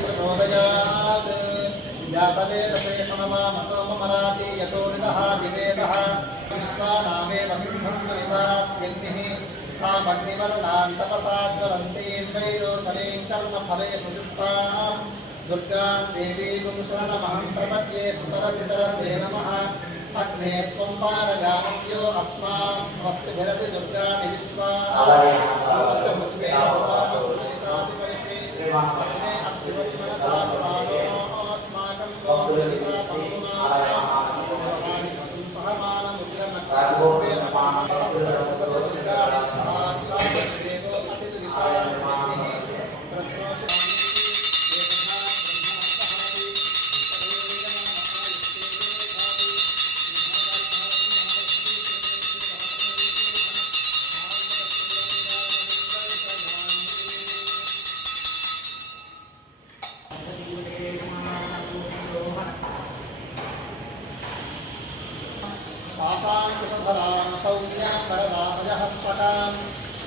प्रचोदयात् जातवेदसे सममामसोमराति यतो निदः दिवेदः विश्वानामेव सिद्धं वनितात्यग्निः तामग्निवर्णान् तपसा ज्वलन्तीं वैरोचनीं कर्मफले सुजुष्टां दुर्गां देवीं शरणमहं प्रपद्ये सुतरसितरसे नमः अग्ने त्वं पारयामव्यो अस्मान् स्वस्तिभिरति दुर्गाणि विश्वा पुष्टमुच्चेन भवानुसरितादिपरिषे अग्ने अत्युत्मनतानुमानो अस्माकं गोविता पङ्गुनाः भवानि पशुं सहमानमुग्रमग्रेण सौम्यां वरदामयहस्तकां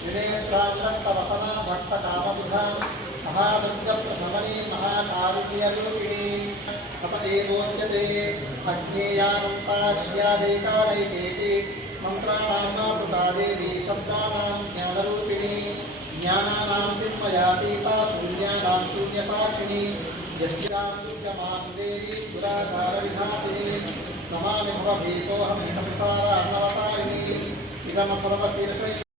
विनेत्रां रक्तवसना भक्तकामबुधां महादुर्गप्रशमनी महाकारुण्यरूपिणी तपदेवोच्यते अज्ञेयानन्ताक्ष्यादेकानैकेति मन्त्राणां नातुका देवी शब्दानां ज्ञानरूपिणी ज्ञानानां चिन्मयातीता शून्यानां शून्यसाक्षिणी यस्यां दुर्गमां देवी दुराकारविनाशिनी नमामि भवभीतोऽहं संसारार्णवतारिणी इदमसर्वशीर्षै